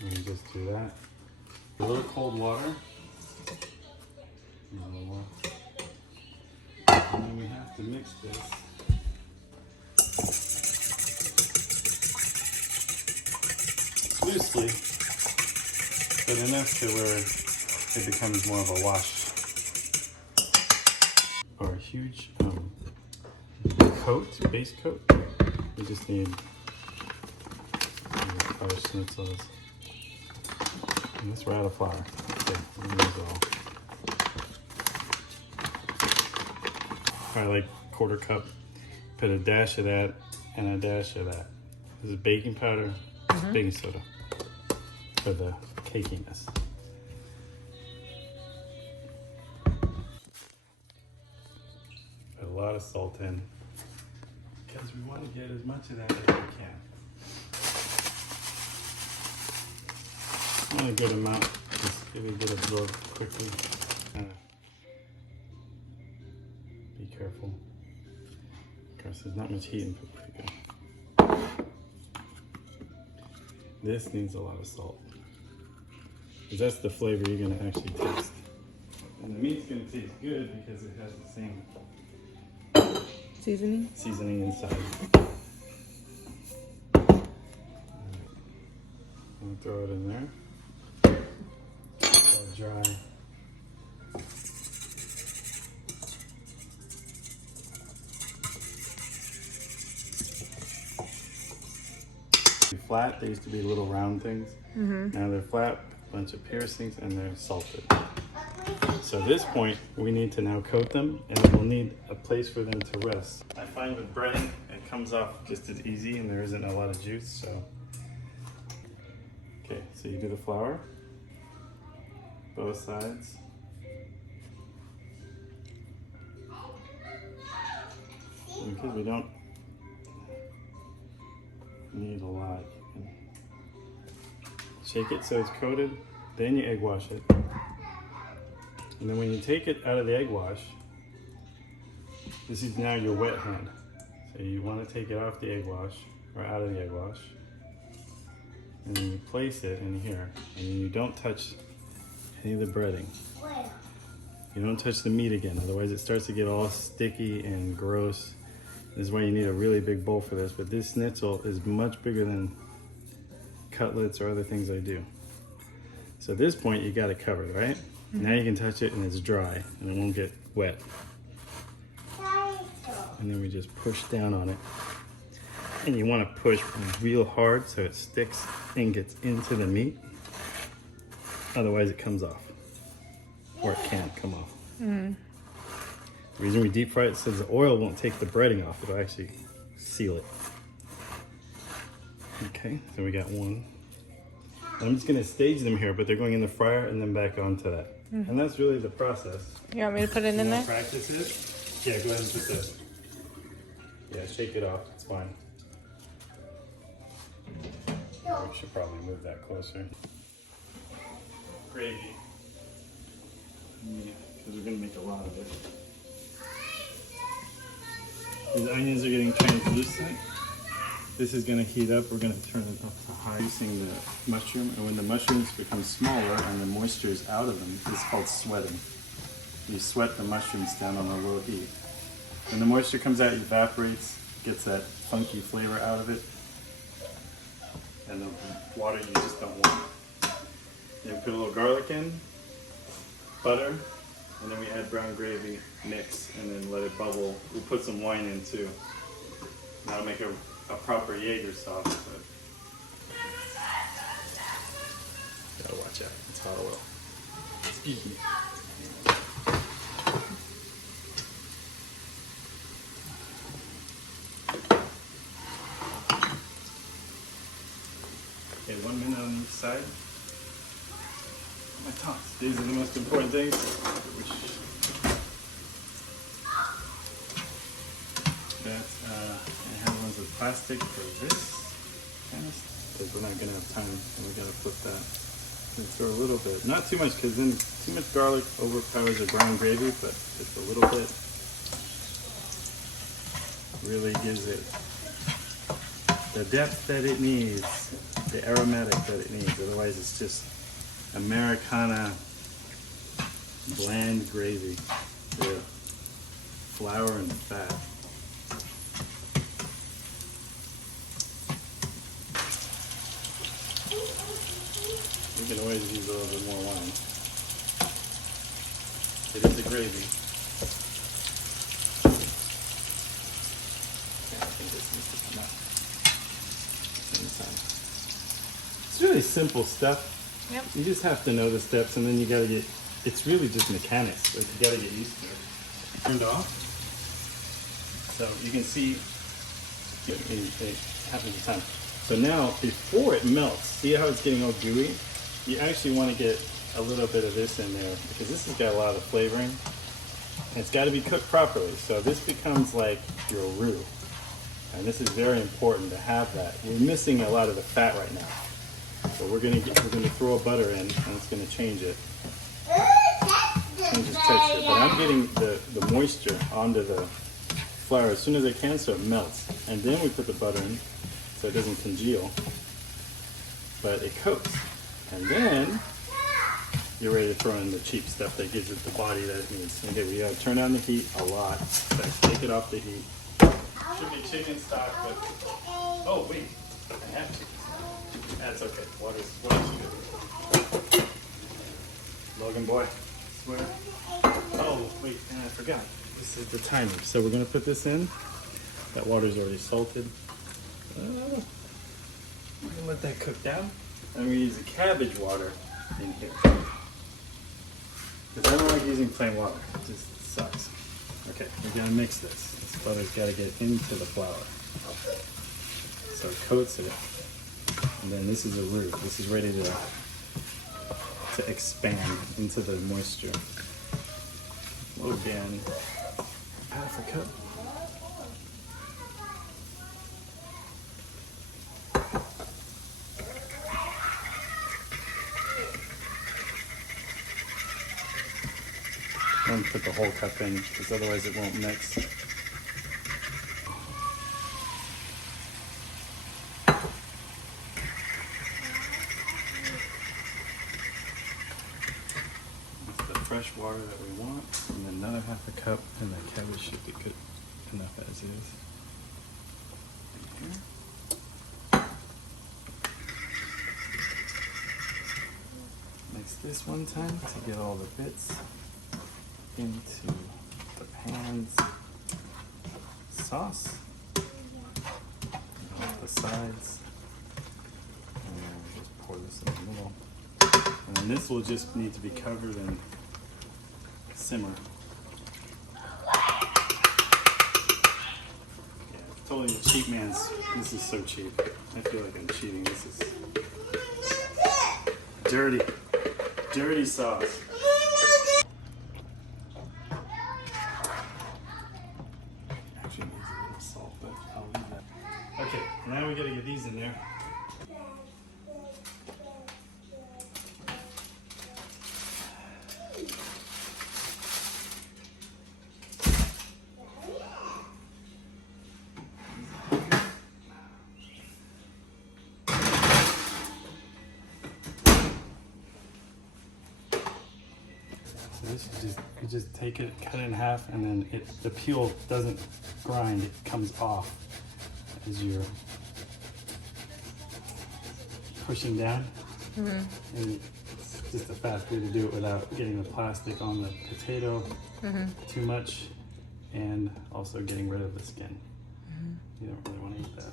And we just do that. A little cold water. And then we have to mix this. Loosely, but enough to where it becomes more of a wash. Or a huge coat, base coat. We just need our schnitzels. And this we're out of flour. Okay, we'll use it all. Probably like quarter cup. Put a dash of that and a dash of that. This is baking powder, baking soda for the cakiness. Put a lot of salt in because we want to get as much of that as we can. Not a good amount, just if it get absorbed quickly. Be careful. Of course, there's not much heat in paprika. This needs a lot of salt. Because that's the flavor you're going to actually taste. And the meat's going to taste good because it has the same seasoning inside. And throw it in there. All dry. Flat, they used to be little round things. Now they're flat, a bunch of piercings, and they're salted. So at this point, we need to now coat them, and we'll need a place for them to rest. I find with breading, it comes off just as easy, and there isn't a lot of juice, so. Okay, so you do the flour, both sides. And because we don't need a lot, shake it so it's coated, then you egg wash it. And then when you take it out of the egg wash, this is now your wet hand. So you want to take it off the egg wash, or out of the egg wash. And then you place it in here, and you don't touch any of the breading. You don't touch the meat again, otherwise it starts to get all sticky and gross. This is why you need a really big bowl for this, but this schnitzel is much bigger than cutlets or other things I do. So at this point, you got it covered, right? Now you can touch it and it's dry and it won't get wet. And then we just push down on it. And you want to push real hard so it sticks and gets into the meat. Otherwise it comes off. Or it can't come off. The reason we deep fry it is so the oil won't take the breading off. It'll actually seal it. Okay, so we got one. I'm just gonna stage them here, but they're going in the fryer and then back onto that. And that's really the process. You want me to put it in there? Practice it? Yeah, go ahead and put this. Yeah, shake it off, it's fine. We should probably move that closer. Gravy. Yeah, because we're gonna make a lot of it. These onions are getting translucent. This is going to heat up. We're going to turn it up to high using the mushroom. And when the mushrooms become smaller and the moisture is out of them, it's called sweating. You sweat the mushrooms down on a low heat. When the moisture comes out, it evaporates, gets that funky flavor out of it. And the water you just don't want. Then put a little garlic in, butter, and then we add brown gravy, mix, and then let it bubble. We'll put some wine in too. That'll make a proper Jaeger sauce. But gotta watch out, it's hot oil. Excuse me. Okay, 1 minute on each side. My tots. These are the most important things. I have ones with plastic for this kind of stuff, because we're not going to have time, and we got to flip that. And throw a little bit, not too much, because then too much garlic overpowers the brown gravy, but just a little bit really gives it the depth that it needs. the aromatic that it needs. Otherwise it's just Americana bland gravy. Yeah. Flour and fat. You can always use a little bit more wine. It is a gravy. Yeah, I think this needs to come out. It's really simple stuff. Yep. You just have to know the steps, and then you gotta get, it's really just mechanics. Like, you gotta get used to it. Turned off. So you can see it happens a time. So now, before it melts, see how it's getting all gooey? You actually want to get a little bit of this in there because this has got a lot of flavoring. And it's got to be cooked properly. So this becomes like your roux. And this is very important to have that. We're missing a lot of the fat right now. So we're gonna throw a butter in, and it's gonna change it. Change its texture. But I'm getting the moisture onto the flour as soon as I can so it melts. And then we put the butter in so it doesn't congeal. But it coats. And then you're ready to throw in the cheap stuff that gives it the body that it needs. Okay, we gotta turn down the heat a lot. So take it off the heat. Should be chicken stock, but oh wait, I have chicken stock. That's okay. Water's good. Logan boy, swear. Oh wait, and I forgot. This is the timer. So we're gonna put this in. That water's already salted. We're gonna let that cook down. I'm gonna use the cabbage water in here. Because I don't like using plain water. It just sucks. Okay, we're gonna mix this. This butter's gotta get into the flour. So it coats it. And then this is a roux. This is ready to expand into the moisture. Again, half a cup. Don't put the whole cup in because otherwise it won't mix. It's the fresh water that we want, and then another half a cup, and the cabbage should be good enough as is. Mix this one time to get all the bits into the pan's sauce, off the sides, and then we'll just pour this in the middle. And then this will just need to be covered and simmer. Yeah, totally cheap man's. This is so cheap. I feel like I'm cheating. This is dirty, dirty sauce. Okay, now we gotta get these in there. So this is you just take it, cut it in half, and then the peel doesn't grind, it comes off as you're pushing down. And it's just a fast way to do it without getting the plastic on the potato too much, and also getting rid of the skin. You don't really want to eat that.